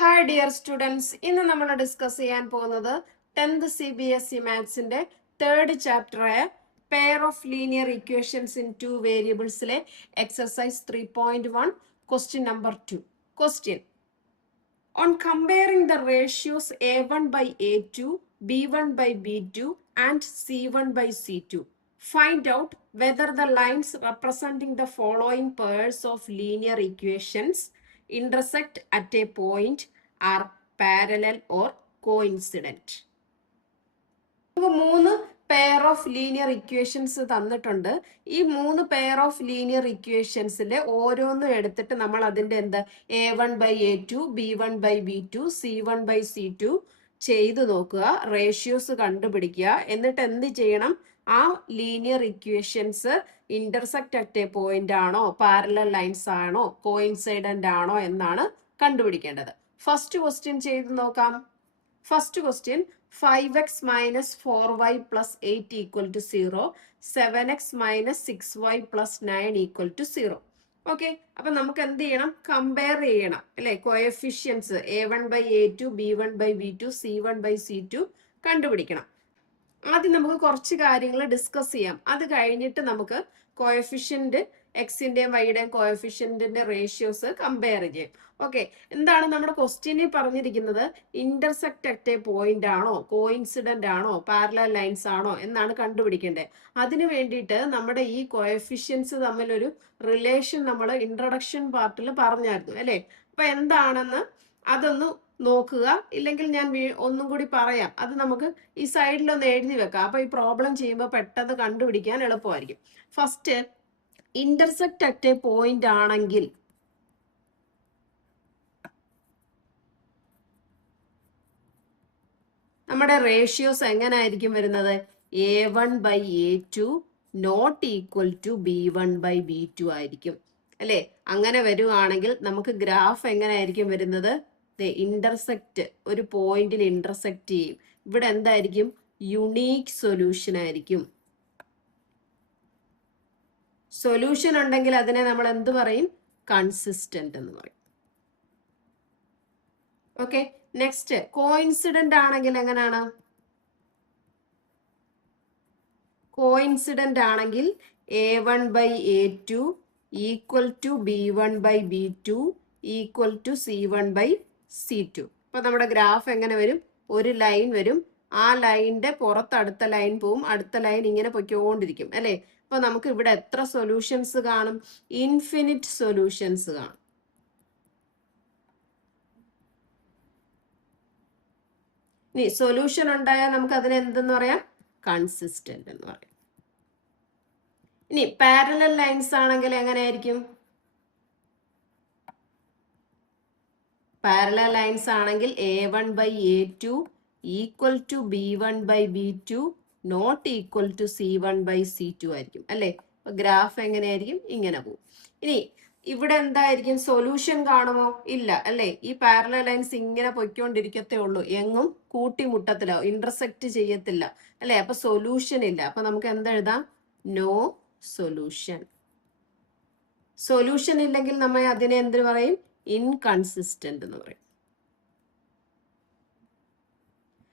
Hi dear students, ഇന്ന് നമ്മൾ discuss ചെയ്യാൻ പോകുന്നത് 10th CBSE മാത്സിന്റെ തേർഡ് ചാപ്റ്ററായ pair of linear equations in two വേരിയബിൾസിലെ exercise 3.1 question number 2. Question: on comparing the ratios A1 by A2, B1 by B2 and C1 by C2, find out whether the lines representing the following pairs of linear equations intersect at a point are parallel or coincident. മൂന്ന് pair of linear equations തന്നിട്ടുണ്ട്. ഈ മൂന്ന് pair of linear ഇക്വേഷൻസിലെ ഓരോന്നും എടുത്തിട്ട് നമ്മൾ അതിന്റെ A1 by A2, B1 by B2, C1 by C2 ചെയ്തു നോക്കുക, റേഷ്യോസ് കണ്ടുപിടിക്കുക. എന്നിട്ട് എന്ത് ചെയ്യണം? ആ linear equations intersect at a point ആണോ, പാരലൽ ലൈൻസ് ആണോ, കോയിൻസൈഡന്റ് ആണോ എന്നാണ് കണ്ടുപിടിക്കേണ്ടത്. ഫസ്റ്റ് ക്വസ്റ്റ്യൻ ചെയ്ത് നോക്കാം. First question: 5x minus 4y plus 8 equal to 0, 7x minus 6y plus 9 equal to 0. Okay, അപ്പൊ നമുക്ക് എന്ത് ചെയ്യണം? കമ്പയർ ചെയ്യണം അല്ലെ? Coefficients A1 by A2, B1 by B2, C1 by C2 കണ്ടുപിടിക്കണം. ആദ്യം നമുക്ക് കുറച്ച് കാര്യങ്ങൾ ഡിസ്കസ് ചെയ്യാം. അത് കഴിഞ്ഞിട്ട് നമുക്ക് കോഎഫിഷ്യന്റ് എക്സിന്റെയും വൈയുടെയും കോഎഫിഷ്യന്റിന്റെ റേഷ്യോസ് കമ്പയർ ചെയ്യും. ഓക്കെ, എന്താണ് നമ്മുടെ ക്വസ്റ്റ്യനിൽ പറഞ്ഞിരിക്കുന്നത്? ഇന്റർസെക്ട് അറ്റ് എ പോയിന്റ് ആണോ, കോയിൻസിഡന്റ് ആണോ, പാരലൽ ലൈൻസ് ആണോ എന്നാണ് കണ്ടുപിടിക്കേണ്ടത്. അതിനു വേണ്ടിയിട്ട് നമ്മുടെ ഈ കോഎഫിഷ്യൻസ് തമ്മിലൊരു റിലേഷൻ നമ്മൾ ഇൻട്രൊഡക്ഷൻ പാർട്ടിൽ പറഞ്ഞായിരുന്നു അല്ലെ? അപ്പൊ എന്താണെന്ന് അതൊന്ന് നോക്കുക. ഇല്ലെങ്കിൽ ഞാൻ ഒന്നും കൂടി പറയാം. അത് നമുക്ക് ഈ സൈഡിലൊന്ന് എഴുതി വെക്കാം. അപ്പൊ ഈ പ്രോബ്ലം ചെയ്യുമ്പോൾ പെട്ടെന്ന് കണ്ടുപിടിക്കാൻ എളുപ്പമായിരിക്കും. First, intersect at a point ആണെങ്കിൽ നമ്മുടെ റേഷ്യോസ് എങ്ങനായിരിക്കും വരുന്നത്? A1 by A2 not equal to B1 by B2 ആയിരിക്കും അല്ലെ? അങ്ങനെ വരുവാണെങ്കിൽ നമുക്ക് ഗ്രാഫ് എങ്ങനെയായിരിക്കും വരുന്നത്? ഇന്റർസെക്ട്, ഒരു പോയിന്റിൽ ഇന്റർസെക്ട് ചെയ്യും. ഇവിടെ എന്തായിരിക്കും? യുണീക്ക് സൊല്യൂഷൻ ആയിരിക്കും. സൊല്യൂഷൻ ഉണ്ടെങ്കിൽ അതിനെ നമ്മൾ എന്ത് പറയും? കൺസിസ്റ്റന്റ് എന്ന് പറയും. ഓക്കെ, നെക്സ്റ്റ്, കോയിൻസിഡന്റ് ആണെങ്കിൽ എങ്ങനെയാണ്? കോയിൻസിഡന്റ് ആണെങ്കിൽ A1 by A2 equal to B1 by B2 equal to C1 by C2. അപ്പൊ നമ്മുടെ ഗ്രാഫ് എങ്ങനെ വരും? ഒരു ലൈൻ വരും. ആ ലൈനിന്റെ പുറത്ത് അടുത്ത ലൈൻ പോവും, അടുത്ത ലൈൻ ഇങ്ങനെ പൊയ്ക്കൊണ്ടിരിക്കും അല്ലെ? അപ്പൊ നമുക്ക് ഇവിടെ എത്ര സൊല്യൂഷൻസ് കാണും? ഇൻഫിനിറ്റ് സൊല്യൂഷൻസ് കാണും. ഇനി സൊല്യൂഷൻ ഉണ്ടായാൽ നമുക്ക് അതിനെ എന്തെന്ന് പറയാം? കൺസിസ്റ്റന്റ് എന്ന് പറയാം. ഇനി പാരലൽ ലൈൻസ് ആണെങ്കിൽ എങ്ങനെയായിരിക്കും? പാരലൽ ലൈൻസ് ആണെങ്കിൽ A1 by A2 equal to B1 by B2 not equal to C1 by C2 ആയിരിക്കും അല്ലെ? ഗ്രാഫ് എങ്ങനെയായിരിക്കും? ഇങ്ങനെ പോകും. ഇനി ഇവിടെ എന്തായിരിക്കും? സൊല്യൂഷൻ കാണുമോ? ഇല്ല അല്ലെ? ഈ പാരലൽ ലൈൻസ് ഇങ്ങനെ പൊയ്ക്കൊണ്ടിരിക്കത്തേ ഉള്ളൂ, എങ്ങും കൂട്ടിമുട്ടത്തില്ല, ഇന്റർസെക്ട് ചെയ്യത്തില്ല അല്ലെ? അപ്പൊ സൊല്യൂഷൻ ഇല്ല. അപ്പൊ നമുക്ക് എന്തെഴുതാം? No solution. സൊല്യൂഷൻ ഇല്ലെങ്കിൽ നമ്മൾ അതിനെ എന്ത് പറയും? ഇൻകൺസിസ്റ്റന്റ് എന്ന് പറയും.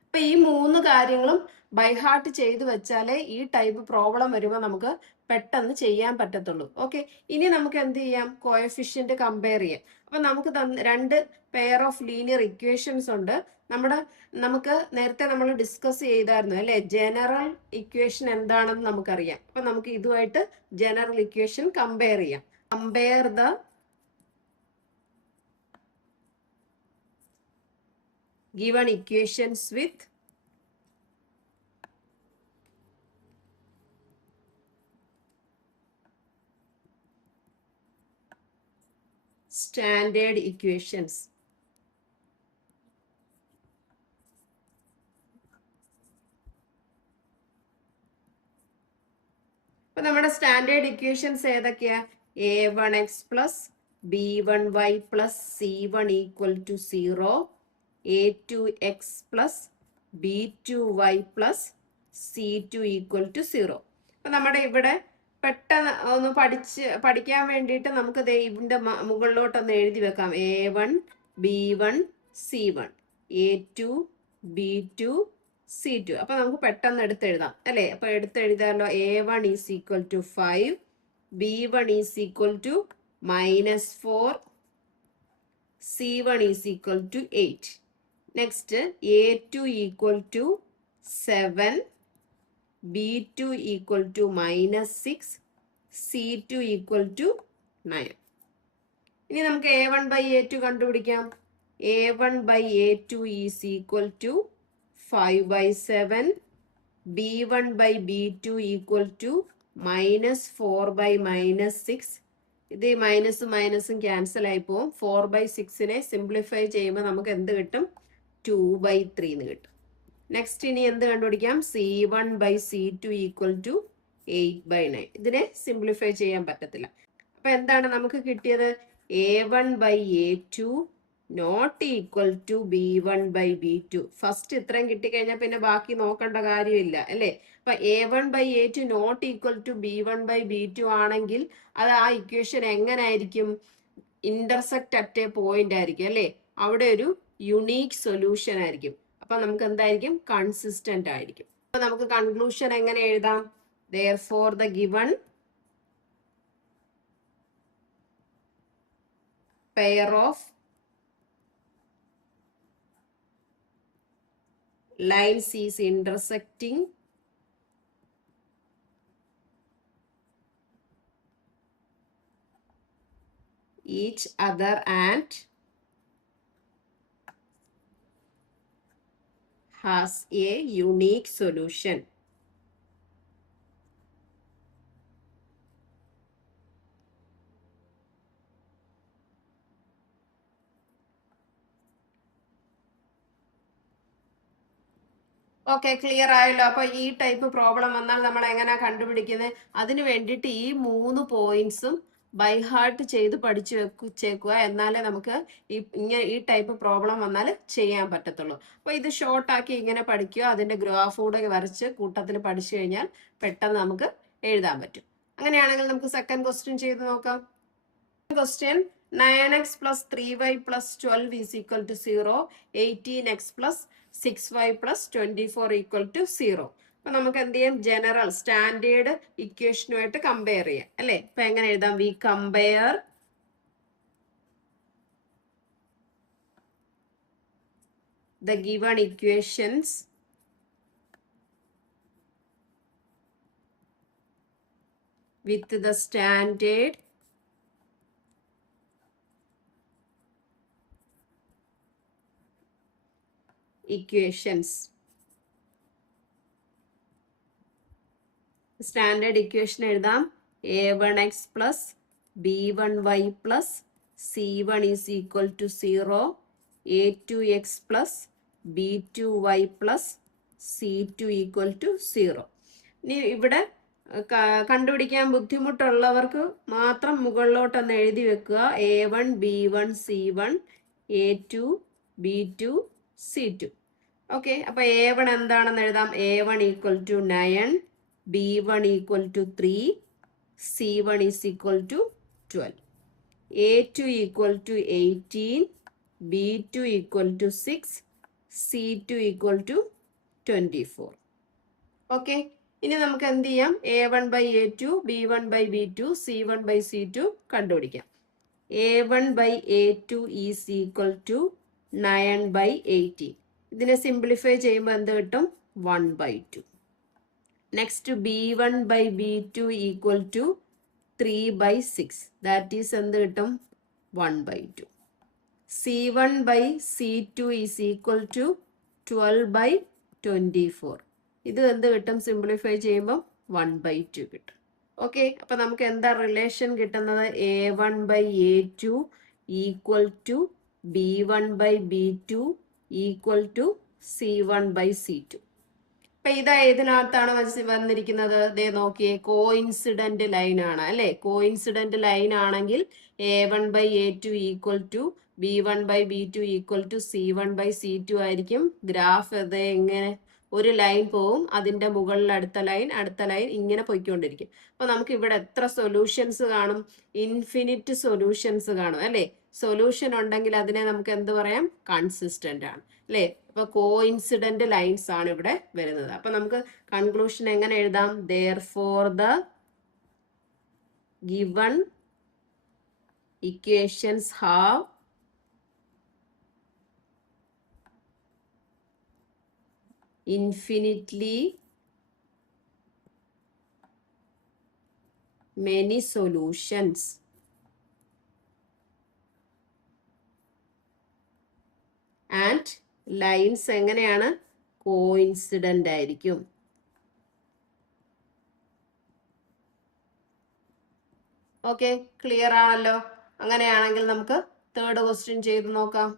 അപ്പൊ ഈ മൂന്ന് കാര്യങ്ങളും ബൈഹാർട്ട് ചെയ്തു വെച്ചാലേ ഈ ടൈപ്പ് പ്രോബ്ലം വരുമ്പോൾ നമുക്ക് പെട്ടെന്ന് ചെയ്യാൻ പറ്റത്തുള്ളൂ. ഓക്കെ, ഇനി നമുക്ക് എന്ത് ചെയ്യാം? കോഎഫിഷ്യന്റ് കമ്പയർ ചെയ്യാം. അപ്പൊ നമുക്ക് രണ്ട് പെയർ ഓഫ് ലീനിയർ ഇക്വേഷൻസ് ഉണ്ട്. നമുക്ക് നേരത്തെ നമ്മൾ ഡിസ്കസ് ചെയ്തായിരുന്നു അല്ലെ? ജനറൽ ഇക്വേഷൻ എന്താണെന്ന് നമുക്കറിയാം. അപ്പൊ നമുക്ക് ഇതുമായിട്ട് ജനറൽ ഇക്വേഷൻ കമ്പയർ ചെയ്യാം. Compare the given equations with standard equations. അപ്പൊ നമ്മുടെ സ്റ്റാൻഡേർഡ് ഇക്വേഷൻസ് ഏതൊക്കെയാ? A1x plus B1y plus C1 equal to 0, A2x plus B2y plus C2 equal to 0. അപ്പൊ നമ്മുടെ ഇവിടെ പെട്ടെന്ന് ഒന്ന് പഠിക്കാൻ വേണ്ടിയിട്ട് നമുക്ക് ഇതിന്റെ മുകളിലോട്ടൊന്ന് എഴുതി വെക്കാം. A1, B1, C1, A2, B2, C2. അപ്പൊ നമുക്ക് പെട്ടെന്ന് എടുത്തെഴുതാം അല്ലേ? അപ്പൊ എടുത്തെഴുതാമല്ലോ. A1 is equal to 5, B1 is equal to -4, C1 is equal to 8. Next, A2 equal to 7, B2 equal to -6, C2 equal to 9. ഇനി നമുക്ക് A1 by A2 കണ്ടുപിടിക്കാം. A1 by A2 is equal to 5 by 7. B1 by B2 equal to -4 by -6. ഇത് മൈനസും മൈനസും cancel ആയി പോകും. 4 by 6നെ simplify ചെയ്യുമ്പോൾ നമുക്ക് എന്ത് കിട്ടും? 2 by 3 എന്ന് കിട്ടും. നെക്സ്റ്റ് ഇനി എന്ത് കണ്ടുപിടിക്കാം? C1 by C2 equal to 8 by 9. ഇതിനെ സിംപ്ലിഫൈ ചെയ്യാൻ പറ്റത്തില്ല. അപ്പൊ എന്താണ് നമുക്ക് കിട്ടിയത്? A1 by A2 not equal to B1 by B2. First ഇത്രയും കിട്ടിക്കഴിഞ്ഞാൽ പിന്നെ ബാക്കി നോക്കേണ്ട കാര്യമില്ല അല്ലേ? അപ്പൊ A1 by A2 not equal to B1 by B2 ആണെങ്കിൽ അത് ആ ഇക്വേഷൻ എങ്ങനെ ആയിരിക്കും? ഇന്റർസെക്ട് അറ്റ് എ പോയിന്റ് ആയിരിക്കും അല്ലേ? അവിടെ ഒരു യുണീക്ക് സൊല്യൂഷൻ ആയിരിക്കും. അപ്പൊ നമുക്ക് എന്തായിരിക്കും? കൺസിസ്റ്റന്റ് ആയിരിക്കും. അപ്പൊ നമുക്ക് കൺക്ലൂഷൻ എങ്ങനെ എഴുതാം? Therefore the given pair of lines is intersecting each other and has a unique solution. Okay, clear ആയല്ലോ. അപ്പൊ ഈ ടൈപ്പ് പ്രോബ്ലം വന്നാൽ നമ്മൾ എങ്ങനെ കണ്ടുപിടിക്കുന്നത്? അതിന് വേണ്ടിയിട്ട് ഈ 3 പോയിന്റ്സും ബൈ ഹാർട്ട് ചെയ്ത് പഠിച്ചു വെച്ചേക്കുക. എന്നാലേ നമുക്ക് ഈ ടൈപ്പ് പ്രോബ്ലം വന്നാൽ ചെയ്യാൻ പറ്റത്തുള്ളൂ. അപ്പൊ ഇത് ഷോർട്ട് ആക്കി ഇങ്ങനെ പഠിക്കുക. അതിന്റെ ഗ്രാഫ് കൂടെ വരച്ച് കൂട്ടത്തിൽ പഠിച്ചു കഴിഞ്ഞാൽ പെട്ടെന്ന് നമുക്ക് എഴുതാൻ പറ്റും. അങ്ങനെയാണെങ്കിൽ നമുക്ക് സെക്കൻഡ് ക്വസ്റ്റ്യൻ ചെയ്ത് നോക്കാം. Question 9x plus 3y plus 12 is equal to 0. 18x plus 6y plus 24 equal to 0. അപ്പൊ നമുക്ക് എന്ത് ചെയ്യാം? ജനറൽ സ്റ്റാൻഡേർഡ് ഇക്വേഷനുമായിട്ട് കമ്പയർ ചെയ്യാം അല്ലെ? അപ്പൊ എങ്ങനെ എഴുതാം? V compare the given equations with the standard equations. Standard equation എഴുതാം. A1x plus B1y plus C1 is equal to 0. A2x plus B2y plus C2 equal to 0. ഇനി ഇവിടെ കണ്ടുപിടിക്കാൻ ബുദ്ധിമുട്ടുള്ളവർക്ക് മാത്രം മുകളിലോട്ടൊന്ന് എഴുതി വെക്കുക. A1 B1 C1 A2 B2 C2. Okay, അപ്പൊ A1 എന്താണെന്ന് എഴുതാം. A1 equal to 9, B1 equal to 3, C1 is equal to 12, A2 equal to 18, B2 equal to 6, C2 equal to 24. Okay, ഇനി നമുക്ക് എന്ത് ചെയ്യാം? A1 by A2, B1 by B2, C1 by C2 കണ്ടുപിടിക്കാം. A1 by A2 is equal to 9 by 18. ഇതിനെ simplify ചെയ്യുമ്പോൾ എന്ത് കിട്ടും? 1 by 2. Next B1 by B2 equal to 3 by 6. That is എന്ത് കിട്ടും? 1 by 2. C1 by C2 is equal to 12 by 24. ഇത് എന്ത് കിട്ടും? സിംപ്ലിഫൈ ചെയ്യുമ്പോൾ 1 by 2 കിട്ടും. ഓക്കെ, അപ്പൊ നമുക്ക് എന്താ റിലേഷൻ കിട്ടുന്നത്? A1 by A2 equal to B1 by B2 equal to C1 by C2. അപ്പൊ ഇത് ഏതിനകത്താണ് വന്നിരിക്കുന്നത്? ദേ നോക്കിയേ, കോയിൻസിഡന്റ് ലൈൻ ആണ് അല്ലെ? കോയിൻസിഡന്റ് ലൈൻ ആണെങ്കിൽ A1 by A2 equal to B1 by B2 equal to C1 by C2 ആയിരിക്കും. Graph അത് എങ്ങനെ ഒരു ലൈൻ പോവും, അതിന്റെ മുകളിൽ അടുത്ത ലൈൻ ഇങ്ങനെ പോയിക്കൊണ്ടിരിക്കും. അപ്പൊ നമുക്ക് ഇവിടെ എത്ര സൊല്യൂഷൻസ് കാണും? ഇൻഫിനിറ്റ് സൊല്യൂഷൻസ് കാണും അല്ലെ. സൊല്യൂഷൻ ഉണ്ടെങ്കിൽ അതിനെ നമുക്ക് എന്ത് പറയാം? കൺസിസ്റ്റന്റ് ആണ് അല്ലെ. അപ്പൊ കോഇൻസിഡന്റ് ലൈൻസ് ആണ് ഇവിടെ വരുന്നത്. അപ്പൊ നമുക്ക് കൺക്ലൂഷൻ എങ്ങനെ എഴുതാം? therefore the given equations have infinitely many solutions. And lines എങ്ങനെയാണ്? കോഇൻസിഡന്റ് ആയിരിക്കും. ഓക്കെ, ക്ലിയർ ആണല്ലോ. അങ്ങനെയാണെങ്കിൽ നമുക്ക് തേർഡ് ക്വസ്റ്റ്യൻ ചെയ്ത് നോക്കാം.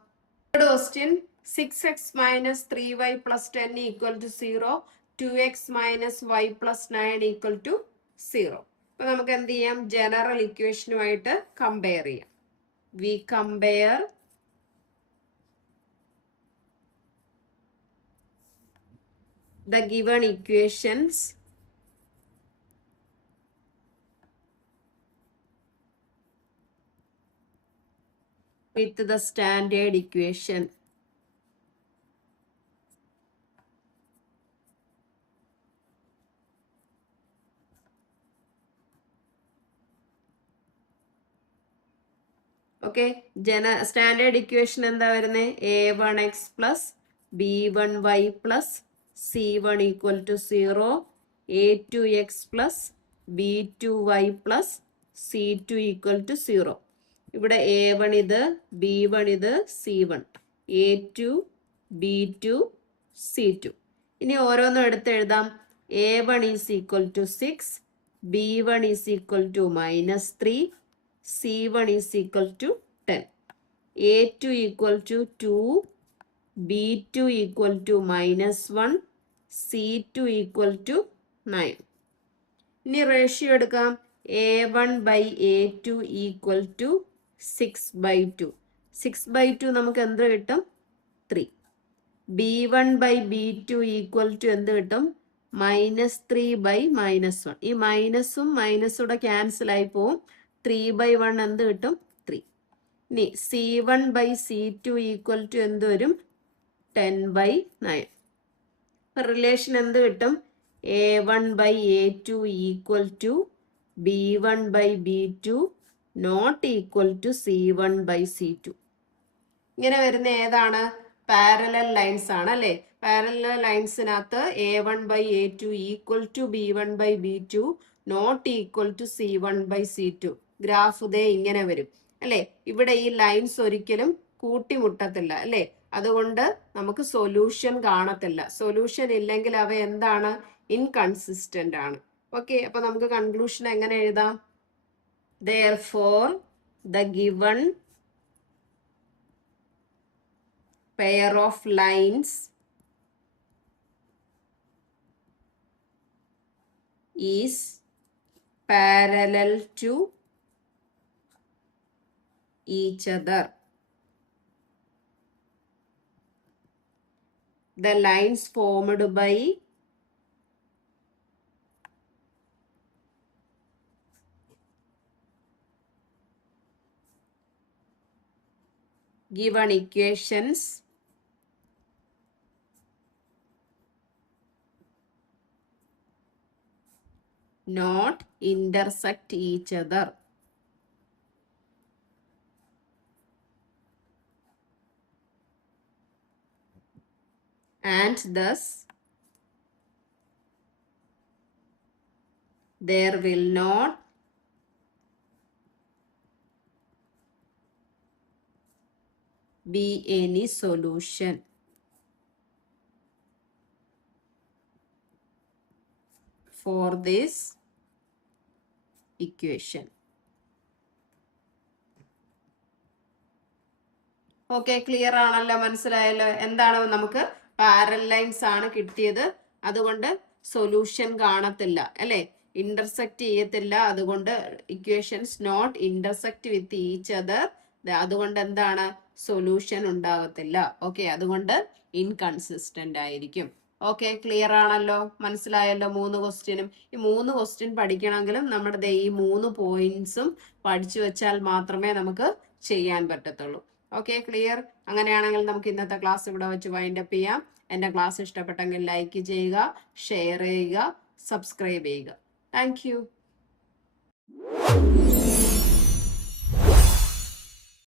Third question 6x minus 3y plus 10 equal to 0, 2x minus y plus 9 equal to 0. അപ്പൊ നമുക്ക് എന്ത് ചെയ്യാം? ജനറൽ ഇക്വേഷനുമായിട്ട് കമ്പയർ ചെയ്യാം. V compare the given equations with the standard equation. Okay, standard equation എന്താ വരുന്നത്? a1x plus b1y plus c1 equal to 0, a2x plus b2y plus c2 equal to 0. ഇവിടെ a1 ഇത്, b1 ഇത്, c1, a2 b2 c2. ഇനി ഓരോന്നും എടുത്ത് എഴുതാം. a1 is equal to 6, b1 is equal to -3, c1 is equal to 10, a2 equal to 2, b2 equal to -1, c2 equal to 9. ഇനി ratio എടുക്കാം. a1 by a2 equal to 6/2. 6/2 നമുക്ക് എന്ത് കിട്ടും? 3. b1 by b2 equal to എന്ത് കിട്ടും? -3/-1. ഈ മൈനസും മൈനസൂടെ cancel ആയി പോവും. 3/1 എന്ത് കിട്ടും? 3. ഇനി c1 by c2 equal to എന്ത് വരും? 10/9. റിലേഷൻ എന്ത് കിട്ടും? a1 by a2 equal to b1 by b2 not equal to c1 by c2. ഇങ്ങനെ വരുന്ന ഏതാണ്? പാരലൽ ലൈൻസ് ആണ് അല്ലെ. പാരലൽ ലൈൻസിനകത്ത് a1 by a2 equal to b1 by b2 not equal to c1 by c2. Graph ദേ ഇങ്ങനെ വരും അല്ലെ. ഇവിടെ ഈ ലൈൻസ് ഒരിക്കലും കൂട്ടിമുട്ടത്തില്ല അല്ലെ. അതുകൊണ്ട് നമുക്ക് സൊല്യൂഷൻ കാണത്തില്ല. സൊല്യൂഷൻ ഇല്ലെങ്കിൽ അവ എന്താണ്? ഇൻകൺസിസ്റ്റന്റ് ആണ്. ഓക്കെ, അപ്പൊ നമുക്ക് കൺക്ലൂഷൻ എങ്ങനെ എഴുതാം? therefore the given pair of lines is parallel to each other. The lines formed by given equations not intersect each other. And thus there will not be any solution. For this equation. Okay, clear ആണല്ലോ, മനസ്സിലായല്ലോ. എന്താണ്? നമുക്ക് parallel lines ആണ് കിട്ടിയത്. അതുകൊണ്ട് solution കാണത്തില്ല അല്ലെ, intersect ചെയ്യത്തില്ല. അതുകൊണ്ട് equations not intersect with each other. അതുകൊണ്ട് എന്താണ്? സൊല്യൂഷൻ ഉണ്ടാകത്തില്ല. ഓക്കെ, അതുകൊണ്ട് ഇൻകൺസിസ്റ്റന്റ് ആയിരിക്കും. ഓക്കെ, ക്ലിയർ ആണല്ലോ, മനസ്സിലായല്ലോ 3 ക്വസ്റ്റ്യനും. ഈ 3 ക്വസ്റ്റ്യൻ പഠിക്കണമെങ്കിലും നമ്മുടെ ഈ 3 പോയിന്റ്സും പഠിച്ചു വെച്ചാൽ മാത്രമേ നമുക്ക് ചെയ്യാൻ പറ്റത്തുള്ളൂ. Okay, clear. അങ്ങനെയാണെങ്കിൽ നമുക്ക് ഇന്നത്തെ ക്ലാസ് ഇവിടെ വെച്ച് വൈൻഡ് അപ്പ് ചെയ്യാം. എൻ്റെ ക്ലാസ് ഇഷ്ടപ്പെട്ടെങ്കിൽ ലൈക്ക് ചെയ്യുക, ഷെയർ ചെയ്യുക, സബ്സ്ക്രൈബ് ചെയ്യുക. Thank you.